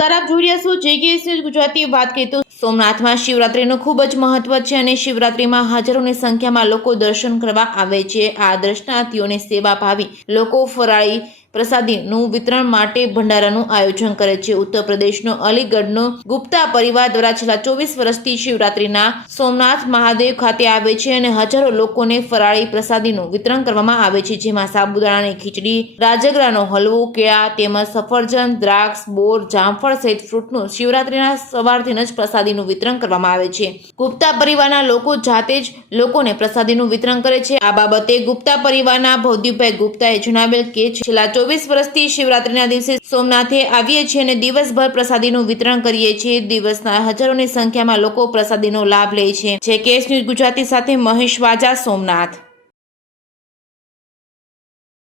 નમસ્કાર, આપ જોઈ રહ્યા છો જેકેએસ ન્યૂઝ ગુજરાતી। વાત કરીએ તો સોમનાથમાં શિવરાત્રીનું ખૂબ જ મહત્વ છે અને શિવરાત્રીમાં હજારોની સંખ્યામાં લોકો દર્શન કરવા આવે છે। આ દર્શનાર્થીઓને સેવા ભાવી લોકો ફરાળી પ્રસાદીનું વિતરણ માટે ભંડારાનું આયોજન કરે છે। ઉત્તર પ્રદેશનો અલીગઢનો ગુપ્તા પરિવાર દ્વારા છેલ્લા 24 વર્ષથી શિવરાત્રીના સોમનાથ મહાદેવ ખાતે આવે છે અને હજારો લોકોને ફરાળી પ્રસાદીનું વિતરણ કરવામાં આવે છે, જેમાં સાબુદાણાની ખીચડી, રાજગરાનો હલવો, કેળા તેમજ સફરજન, દ્રાક્ષ, બોર, જામફળ સહિત ફ્રૂટનું શિવરાત્રીના સવારથી જ પ્રસાદીનું વિતરણ કરવામાં આવે છે। ગુપ્તા પરિવારના લોકો જાતે જ લોકોને પ્રસાદીનું વિતરણ કરે છે। આ બાબતે ગુપ્તા પરિવારના ભવદીપભાઈ ગુપ્તાએ જણાવેલ કે છેલ્લા 24 વર્ષથી શિવરાત્રીના દિવસે સોમનાથે આવીએ છીએ અને દિવસભર પ્રસાદીનું વિતરણ કરીએ છીએ। દિવસના હજારોની સંખ્યામાં લોકો પ્રસાદીનો લાભ લે છે। જેકેએસ ન્યૂઝ ગુજરાતી સાથે મહેશ વાજા, સોમનાથ।